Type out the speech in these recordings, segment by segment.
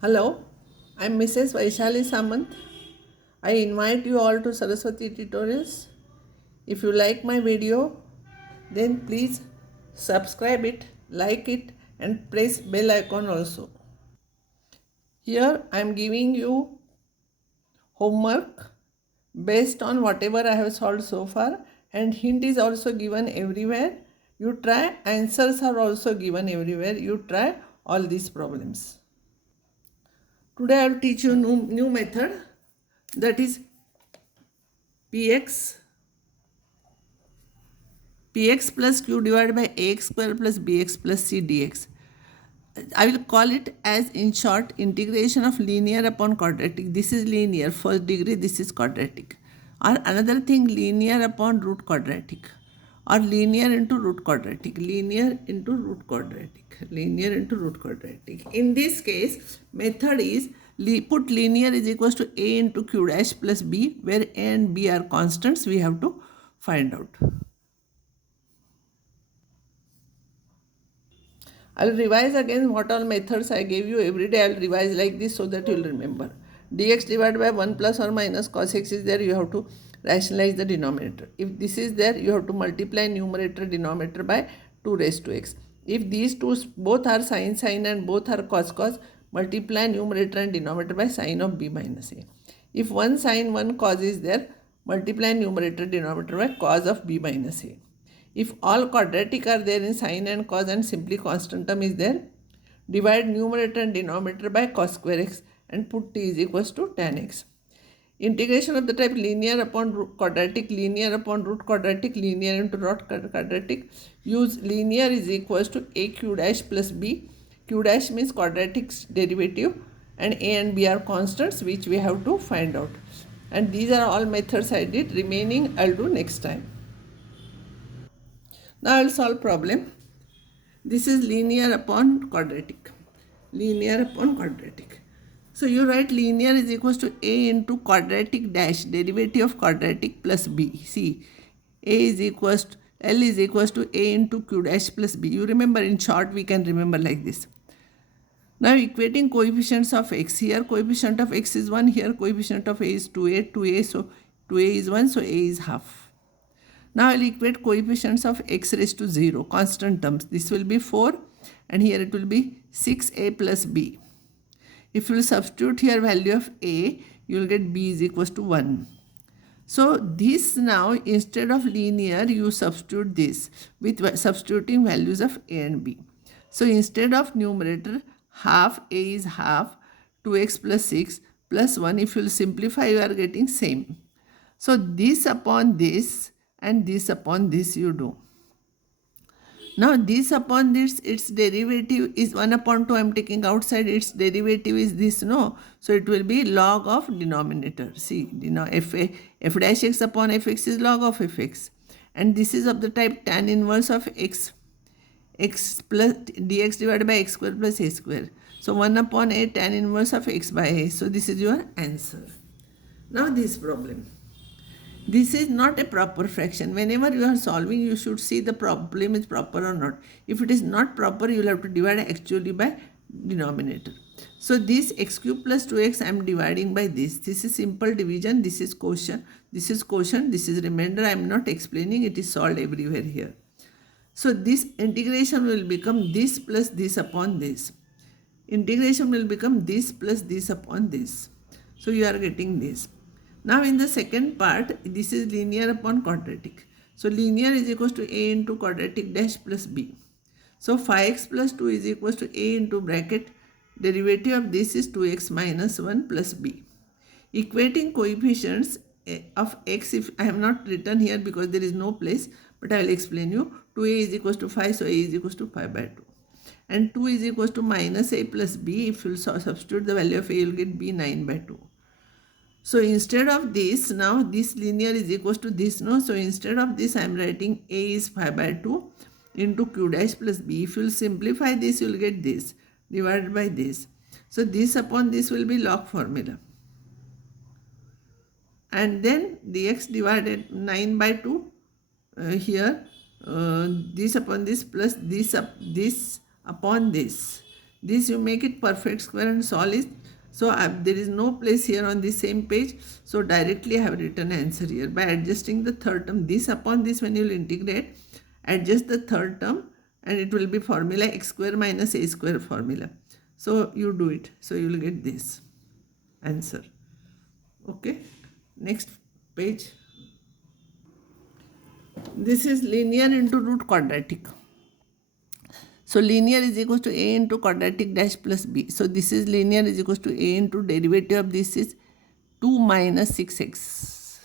Hello, I'm Mrs. Vaishali Samant. I invite you all to Saraswati Tutorials. If you like my video, then please subscribe it, like it, and press bell icon also. Here I am giving you homework based on whatever I have solved so far, and hint is also given everywhere. You try, answers are also given everywhere. You try all these problems. Today I will teach you new method, that is px plus q divided by ax square plus bx plus c dx. I will call it as, in short, integration of linear upon quadratic. This is linear, first degree, this is quadratic. Or another thing, linear upon root quadratic. Or linear into root quadratic. Linear into root quadratic. Linear into root quadratic. In this case, method is put linear is equals to a into q dash plus b, where a and b are constants. We have to find out. I'll revise again what all methods I gave you. Every day I'll revise like this so that you'll remember. Dx divided by 1 plus or minus cos x is there, you have to rationalize the denominator. If this is there, you have to multiply numerator denominator by 2 raised to x. If these two both are sin and both are cos, multiply numerator and denominator by sin of b minus a. If one sin, one cos is there, multiply numerator denominator by cos of b minus a. If all quadratic are there in sine and cos and simply constant term is there, divide numerator and denominator by cos square x and put t is equals to tan x. Integration of the type linear upon root quadratic, linear upon root quadratic, linear into root quadratic. Use linear is equals to a q dash plus b. Q dash means quadratic derivative and a and b are constants which we have to find out. And these are all methods I did. Remaining I'll do next time. Now I will solve problem. This is linear upon quadratic. Linear upon quadratic. So you write linear is equals to a into quadratic dash derivative of quadratic plus b. See, a is equals to L is equals to a into q dash plus b. You remember, in short we can remember like this. Now equating coefficients of x. Here coefficient of x is 1. Here coefficient of a is 2a. 2a, so 2a is 1, so a is half. Now I will equate coefficients of x raised to 0, constant terms. This will be 4 and here it will be 6a plus b. If you will substitute here value of a, you will get b is equals to 1. So this now, instead of linear, you substitute this with substituting values of a and b. So instead of numerator, half a is half, 2x plus 6 plus 1. If you will simplify, you are getting same. So this upon this and this upon this you do. Now this upon this, its derivative is 1 upon 2. I am taking outside, its derivative is this, no? So it will be log of denominator. See, f dash x upon fx is log of fx. And this is of the type tan inverse of x plus dx divided by x square plus a square. So 1 upon a tan inverse of x by a. So this is your answer. Now this problem. This is not a proper fraction. Whenever you are solving, you should see the problem is proper or not. If it is not proper, you will have to divide actually by denominator. So this x cube plus 2x I am dividing by this. This is simple division. This is quotient. This is quotient. This is remainder. I am not explaining. It is solved everywhere here. So this integration will become this plus this upon this. Integration will become this plus this upon this. So you are getting this. Now in the second part, this is linear upon quadratic. So linear is equals to a into quadratic dash plus b. So 5x plus 2 is equals to a into bracket. Derivative of this is 2x minus 1 plus b. Equating coefficients of x, if I have not written here because there is no place, but I will explain you. 2a is equals to 5, so a is equals to 5 by 2. And 2 is equals to minus a plus b. If you substitute the value of a, you will get b 9 by 2. So instead of this, now this linear is equals to this, no? So instead of this, I am writing a is 5 by 2 into q dash plus b. If you will simplify this, you will get this divided by this. So this upon this will be log formula. And then dx divided 9 by 2 here, this upon this plus this upon this. This you make it perfect square and solve it. So there is no place here on the same page. So directly I have written answer here by adjusting the third term. This upon this, when you will integrate, adjust the third term and it will be formula x square minus a square formula. So you do it. So you will get this answer. Okay. Next page. This is linear into root quadratic. So linear is equals to a into quadratic dash plus b. So this is linear is equals to a into derivative of this is 2 minus 6x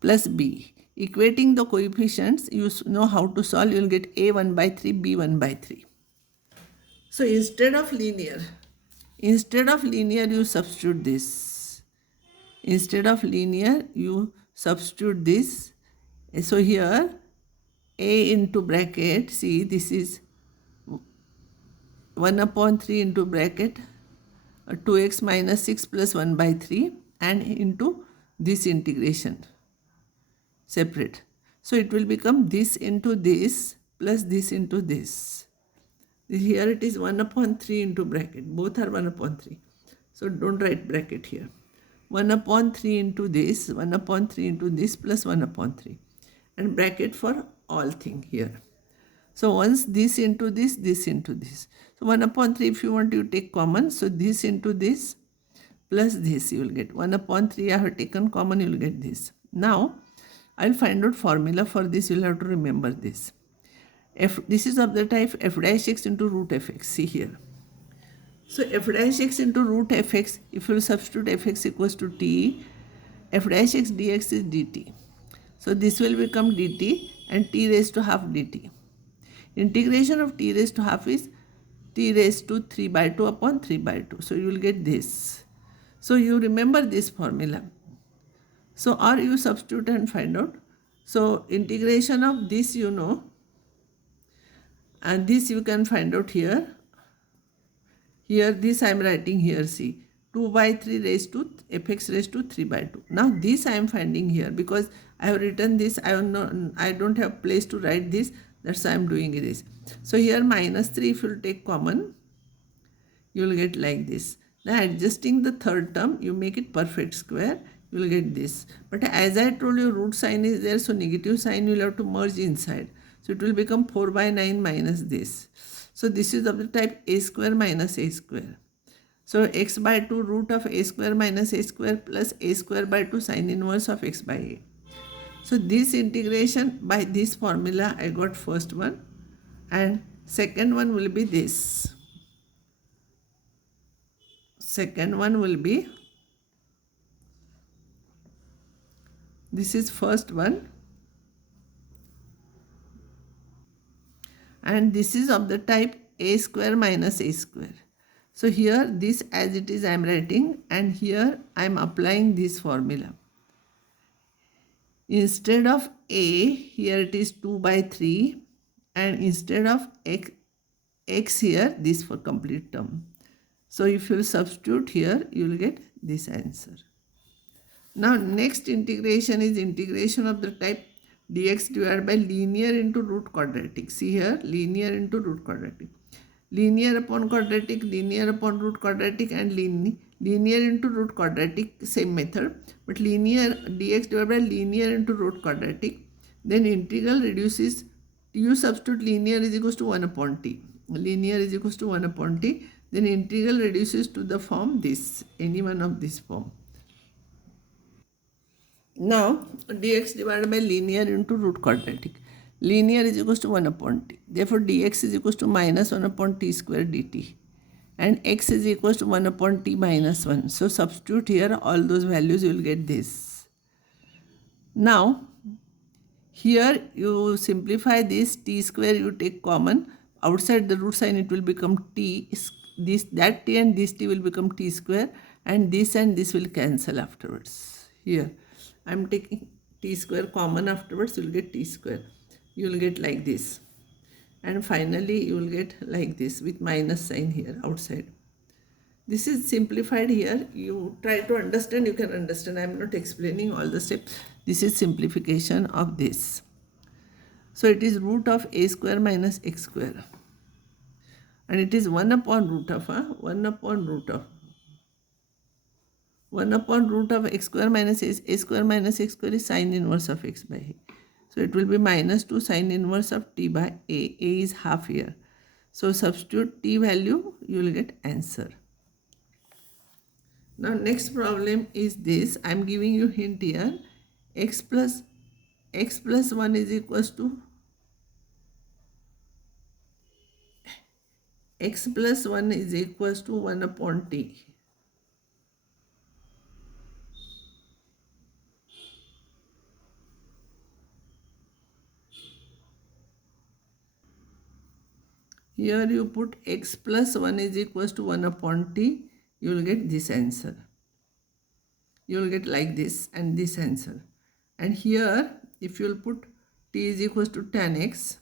plus b. Equating the coefficients, you know how to solve. You will get a 1 by 3, b 1 by 3. So instead of linear you substitute this. Instead of linear you substitute this. So here a into bracket, see this is 1 upon 3 into bracket 2x minus 6 plus 1 by 3 and into this integration separate. So it will become this into this plus this into this. Here it is 1 upon 3 into bracket. Both are 1 upon 3. So don't write bracket here. 1 upon 3 into this, 1 upon 3 into this plus 1 upon 3. And bracket for all thing here. So once this into this into this. So 1 upon 3 if you want you take common. So this into this plus this you will get. 1 upon 3 I have taken common, you will get this. Now I will find out formula for this. You will have to remember this. This is of the type f dash x into root fx. See here. So f dash x into root fx, if you substitute fx equals to t, f dash x dx is dt. So this will become dt and t raised to half dt. Integration of t raised to half is t raised to 3 by 2 upon 3 by 2. So you will get this. So you remember this formula. So or you substitute and find out. So integration of this you know, and this you can find out here. Here this I am writing here, see 2 by 3 raised to fx raised to 3 by 2. Now this I am finding here because I have written this. I don't have place to write this. That's why I am doing this. So here minus 3 if you take common, you will get like this. Now adjusting the third term, you make it perfect square, you will get this. But as I told you, root sign is there, so negative sign you will have to merge inside. So it will become 4 by 9 minus this. So this is of the type a square minus a square. So x by 2 root of a square minus a square plus a square by 2 sine inverse of x by a. So this integration by this formula I got first one, and second one will be this. Second one will be, this is first one, and this is of the type a square minus a square. So here this as it is I am writing, and here I am applying this formula. Instead of a, here it is 2 by 3, and instead of x here, this for complete term. So if you substitute here, you will get this answer. Now next integration is integration of the type dx divided by linear into root quadratic. See here, linear into root quadratic. Linear upon quadratic, linear upon root quadratic, and linear into root quadratic, same method. But linear dx divided by linear into root quadratic, then integral reduces, you substitute linear is equals to 1 upon t. Linear is equals to 1 upon t. Then integral reduces to the form this, any one of this form. Now dx divided by linear into root quadratic. Linear is equals to 1 upon t. Therefore dx is equals to minus 1 upon t square dt. And x is equals to 1 upon t minus 1. So substitute here all those values, you will get this. Now here you simplify this, t square you take common. Outside the root sign it will become t. That t and this t will become t square, and this will cancel afterwards. Here I am taking t square common afterwards, you will get t square. You will get like this. And finally you will get like this with minus sign here outside. This is simplified here. You try to understand, you can understand. I am not explaining all the steps. This is simplification of this. So it is root of a square minus x square. and it is 1 upon root of 1 upon root of 1 upon root of x square minus a square minus x square is sine inverse of x by a. So it will be minus 2 sine inverse of t by a. A is half here. So substitute t value, you will get answer. Now next problem is this. I am giving you hint here. x plus 1 is equals to x plus 1 is equals to 1 upon t. Here you put x plus 1 is equals to 1 upon t. You will get this answer. You will get like this and this answer. And here if you will put t is equals to tan x.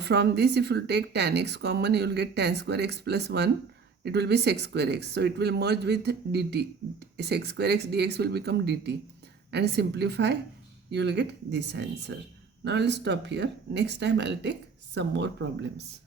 From this if you will take tan x common, you will get tan square x plus 1. It will be sec square x. So it will merge with dt. Sec square x dx will become dt. And simplify, you will get this answer. Now I will stop here. Next time I will take some more problems.